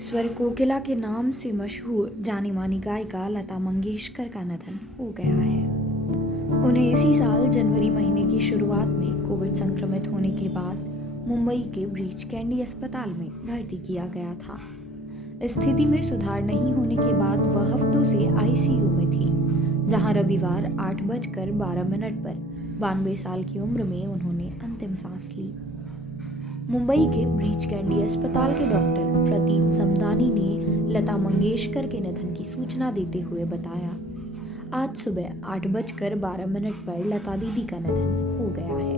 स्वर कोकिला के नाम से मशहूर जानी मानी गायिका लता मंगेशकर का निधन हो गया है। उन्हें इसी साल जनवरी महीने की शुरुआत में कोविड संक्रमित होने के बाद मुंबई के ब्रीच कैंडी अस्पताल में भर्ती किया गया था। स्थिति में सुधार नहीं होने के बाद वह हफ्तों से आईसीयू में थी, जहां रविवार 8:12 पर 92 साल की उम्र में उन्होंने अंतिम सांस ली। मुंबई के ब्रीच कैंडी अस्पताल के डॉक्टर प्रतीत समदानी ने लता मंगेशकर के निधन की सूचना देते हुए बताया, आज सुबह 8:12 पर लता दीदी का निधन हो गया है।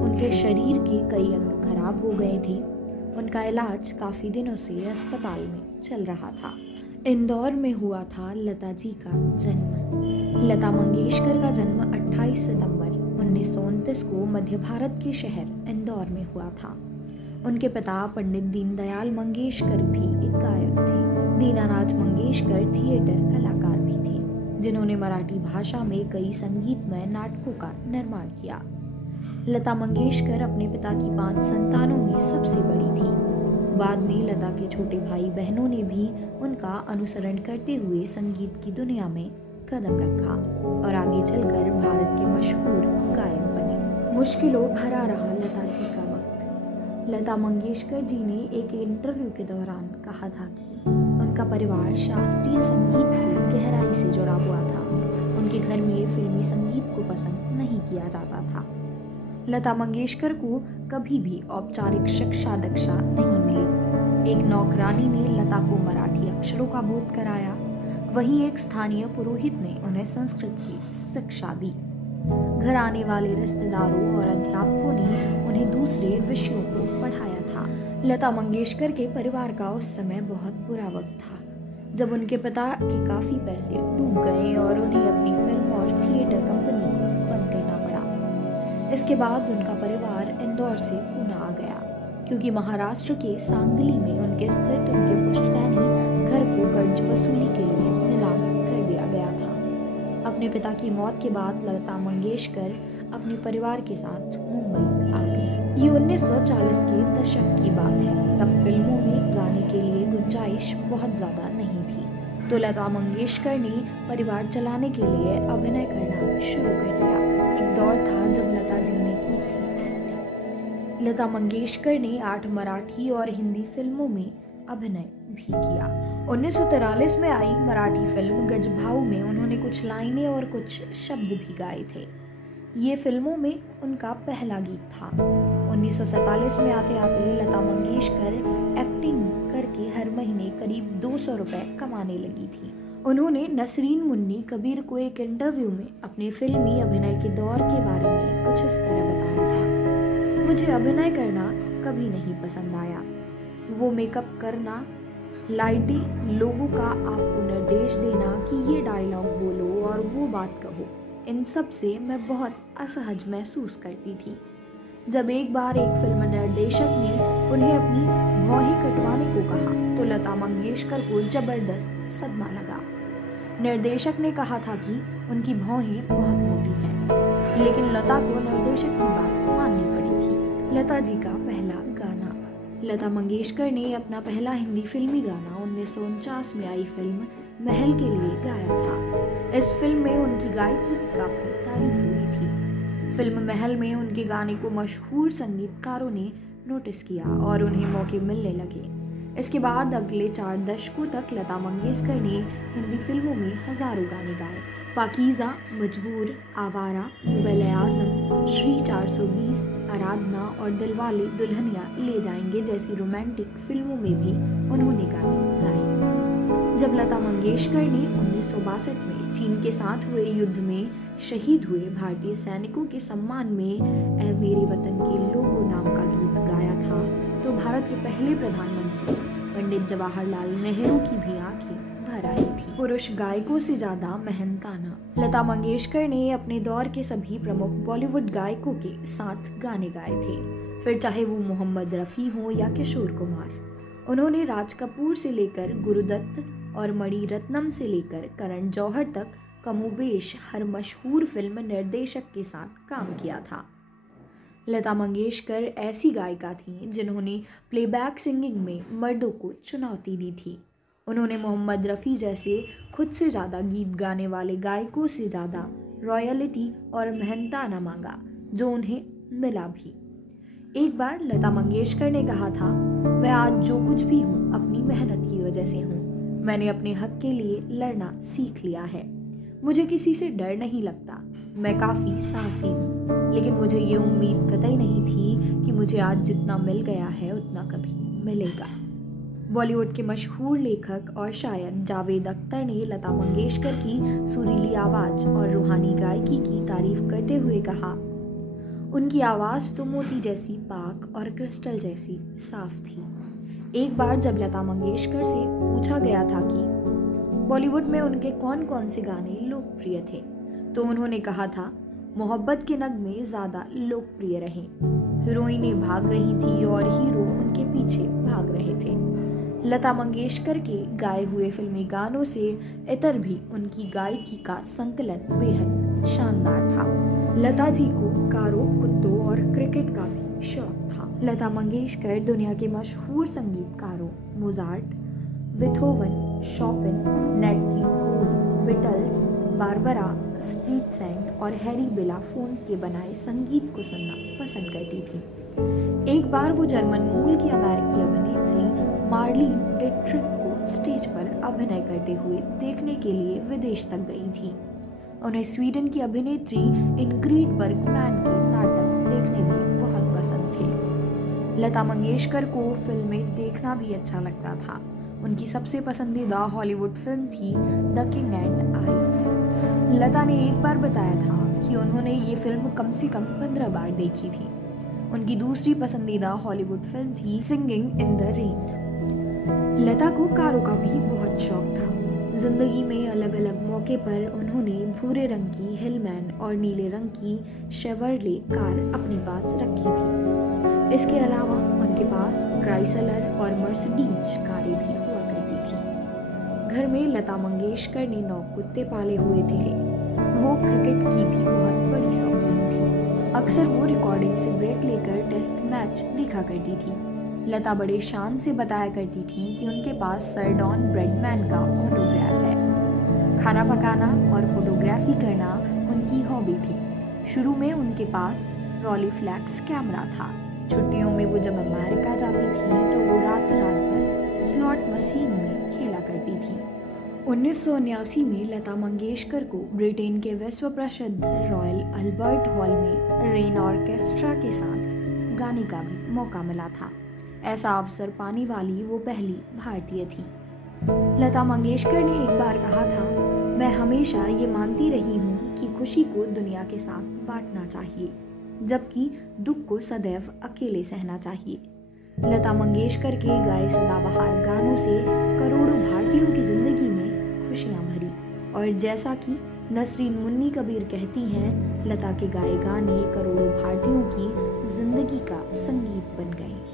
उनके शरीर के कई अंग खराब हो गए थे। उनका इलाज काफ़ी दिनों से अस्पताल में चल रहा था। इंदौर में हुआ था लता जी का जन्म। लता मंगेशकर का जन्म 28 सितंबर 1929 को मध्य भारत के शहर इंदौर में हुआ था। उनके पिता पंडित दीनदयाल मंगेशकर भी एक गायक थे। दीनानाथ मंगेशकर थिएटर कलाकार भी थे, जिन्होंने मराठी भाषा में कई संगीतमय नाटकों का निर्माण किया। लता मंगेशकर अपने पिता की 5 संतानों में सबसे बड़ी थी। बाद में लता के छोटे भाई बहनों ने भी उनका अनुसरण करते हुए संगीत की दुनिया में कदम रखा और आगे चलकर भारत के मशहूर गायक बने। मुश्किलों भरा रहा लता जी का वक्त। लता मंगेशकर जी ने एक इंटरव्यू के दौरान कहा था कि उनका परिवार शास्त्रीय संगीत से गहराई से जुड़ा हुआ था। उनके घर में फिल्मी संगीत को पसंद नहीं किया जाता था। लता मंगेशकर को कभी भी औपचारिक शिक्षा दीक्षा नहीं मिली। एक नौकरानी ने लता को मराठी अक्षरों का बोध कराया। वहीं एक स्थानीय पुरोहित ने उन्हें संस्कृत की शिक्षा दी। घर आने वाले रिश्तेदारों और अध्यापकों ने उन्हें दूसरे विषयों को पढ़ाया था। लता मंगेशकर के परिवार का उस समय बहुत बुरा वक्त था, जब उनके पिता के काफी पैसे डूब गए और उन्हें अपनी फिल्म और थिएटर कंपनी को बंद करना पड़ा। इसके बाद उनका परिवार इंदौर से पुणे आ गया, क्योंकि महाराष्ट्र के सांगली में उनके स्थित उनके पुश्तैनी घर को कर्ज वसूली के लिए नीलाम कर दिया गया था। अपने पिता की मौत के बाद लता मंगेशकर अपने परिवार के साथ मुंबई आ गई। ये 1940 के दशक की बात है। तब फिल्मों में गाने के लिए गुंजाइश बहुत ज़्यादा नहीं थी, तो लता मंगेशकर ने परिवार चलाने के लिए अभिनय करना शुरू कर दिया। एक दौर था जब लता जी ने की थी। लता मंगेशकर ने 8 मराठी और हिंदी फिल्मों में अभिनय भी किया। 1943 में आई मराठी फिल्म गजभाऊ में उन्होंने कुछ लाइनें और कुछ शब्द भी गाए थे। ये फिल्मों में उनका पहला गीत था। 1947 में आते आते लता मंगेशकर एक्टिंग करके हर महीने करीब 200 रुपए कमाने लगी थी। उन्होंने नसरीन मुन्नी कबीर को एक इंटरव्यू में अपने फिल्मी अभिनय के दौर के बारे में कुछ इस तरह बताया था, मुझे अभिनय करना कभी नहीं पसंद आया। वो मेकअप करना, लाइटें, लोगों का आपको निर्देश देना कि ये डायलॉग बोलो और वो बात कहो, इन सब से मैं बहुत असहज महसूस करती थी। जब एक बार एक फिल्म निर्देशक ने उन्हें अपनी भौहें कटवाने को कहा, तो लता मंगेशकर को जबरदस्त सदमा लगा। निर्देशक ने कहा था कि उनकी भौहें बहुत मोटी हैं, लेकिन लता को निर्देशक की बात माननी पड़ी थी। लता जी का पहला गाना। लता मंगेशकर ने अपना पहला हिंदी फिल्मी गाना 1949 में आई फिल्म महल के लिए गाया था। इस फिल्म में उनकी गायकी की काफ़ी तारीफ हुई थी। फिल्म महल में उनके गाने को मशहूर संगीतकारों ने नोटिस किया और उन्हें मौके मिलने लगे। इसके बाद अगले 4 दशकों तक लता मंगेशकर ने हिंदी फिल्मों में हजारों गाने गाए। पाकीज़ा, मजबूर, आवारा, मुगल आज़म, श्री 420, आराधना और दिलवाले दुल्हनिया ले जाएंगे जैसी रोमांटिक फिल्मों में भी उन्होंने गाने गाए। जब लता मंगेशकर ने 1962 में चीन के साथ हुए युद्ध में शहीद हुए भारतीय सैनिकों के सम्मान में ऐ मेरे वतन के लोगों नाम का गीत गाया था, तो भारत के पहले प्रधानमंत्री पंडित जवाहरलाल नेहरू की भी आंखें भर आई थी। पुरुष गायकों से ज्यादा मेहनताना। लता मंगेशकर ने अपने दौर के सभी प्रमुख बॉलीवुड गायकों के साथ गाने गाए थे, फिर चाहे वो मोहम्मद रफ़ी हो या किशोर कुमार। उन्होंने राज कपूर से लेकर गुरुदत्त और मणि रत्नम से लेकर करण जौहर तक कमोबेश हर मशहूर फिल्म निर्देशक के साथ काम किया था। लता मंगेशकर ऐसी गायिका थीं जिन्होंने प्लेबैक सिंगिंग में मर्दों को चुनौती दी थी। उन्होंने मोहम्मद रफ़ी जैसे खुद से ज़्यादा गीत गाने वाले गायकों से ज़्यादा रॉयल्टी और मेहनताना मांगा, जो उन्हें मिला भी। एक बार लता मंगेशकर ने कहा था, मैं आज जो कुछ भी हूँ अपनी मेहनत की वजह से हूँ। मैंने अपने हक के लिए लड़ना सीख लिया है। मुझे किसी से डर नहीं लगता। मैं काफ़ी साहसी हूँ, लेकिन मुझे ये उम्मीद कतई नहीं थी कि मुझे आज जितना मिल गया है उतना कभी मिलेगा। बॉलीवुड के मशहूर लेखक और शायर जावेद अख्तर ने लता मंगेशकर की सुरीली आवाज़ और रूहानी गायकी की तारीफ करते हुए कहा, उनकी आवाज़ तो मोती जैसी पाक और क्रिस्टल जैसी साफ थी। एक बार जब लता मंगेशकर से पूछा गया था कि बॉलीवुड में उनके कौन कौन से गाने लोकप्रिय थे, तो उन्होंने कहा था, मोहब्बत के नगमे ज़्यादा लोकप्रिय रहे। हीरोइनें भाग रही थी और हीरो उनके पीछे भाग रहे थे। लता मंगेशकर के गाए हुए फिल्मी गानों से इतर भी उनकी गायकी का संकलन बेहद शानदार था। लता जी को कारों, कुत्तों और क्रिकेट का भी शौक था। लता मंगेशकर दुनिया के मशहूर संगीतकारों मोजार्ट, बेथोवन, शॉपिन, नैट किंग कोल, बीटल्स, बारबरा स्ट्रीटसैंड और हैरी बेलाफोंट के बनाए संगीत को सुनना पसंद करती थी। एक बार वो जर्मन मूल की अमेरिकी अभिनेत्री मार्लीन डिट्रिक को स्टेज पर अभिनय करते हुए देखने के लिए विदेश तक गई थी। उन्हें स्वीडन की अभिनेत्री इनग्रिड बर्गमैन के नाटक देखने भी बहुत पसंद थे। लता मंगेशकर को फिल्में देखना भी अच्छा लगता था। उनकी सबसे पसंदीदा हॉलीवुड फिल्म थी द किंग एंड आई। लता ने एक बार बताया था कि उन्होंने ये फिल्म कम से कम 15 बार देखी थी। उनकी दूसरी पसंदीदा हॉलीवुड फिल्म थी सिंगिंग इन द रेन। लता को कारों का भी बहुत शौक था। जिंदगी में अलग अलग मौके पर उन्होंने भूरे रंग की हिलमैन और नीले रंग की शेवर्ले कार अपने पास रखी थी। इसके अलावा उनके पास क्राइसलर और मर्सिडीज कारें भी हुआ करती थी। घर में लता मंगेशकर ने 9 कुत्ते पाले हुए थे। वो क्रिकेट की भी बहुत बड़ी शौकीन थी। अक्सर वो रिकॉर्डिंग से ब्रेक लेकर टेस्ट मैच देखा करती थी। लता बड़े शान से बताया करती थी कि उनके पास सर डॉन ब्रैडमैन का ऑटोग्राफ है। खाना पकाना और फोटोग्राफी करना उनकी हॉबी थी। शुरू में उनके पास रॉलीफ्लैक्स कैमरा था। छुट्टियों में वो जब अमेरिका जाती थी तो वो रात भर स्लॉट मशीन में खेला करती थी। 1979 में लता मंगेशकर को ब्रिटेन के विश्व प्रसिद्ध रॉयल अल्बर्ट हॉल में रेन ऑर्केस्ट्रा के साथ गाने का भी मौका मिला था। ऐसा अवसर पाने वाली वो पहली भारतीय थी। लता मंगेशकर ने एक बार कहा था, मैं हमेशा ये मानती रही हूँ कि खुशी को दुनिया के साथ बांटना चाहिए, जबकि दुख को सदैव अकेले सहना चाहिए। लता मंगेशकर के गाए सदाबहार गानों से करोड़ों भारतीयों की जिंदगी में खुशियाँ भरी, और जैसा कि नसरीन मुन्नी कबीर कहती हैं, लता के गाए गाने करोड़ों भारतीयों की जिंदगी का संगीत बन गए।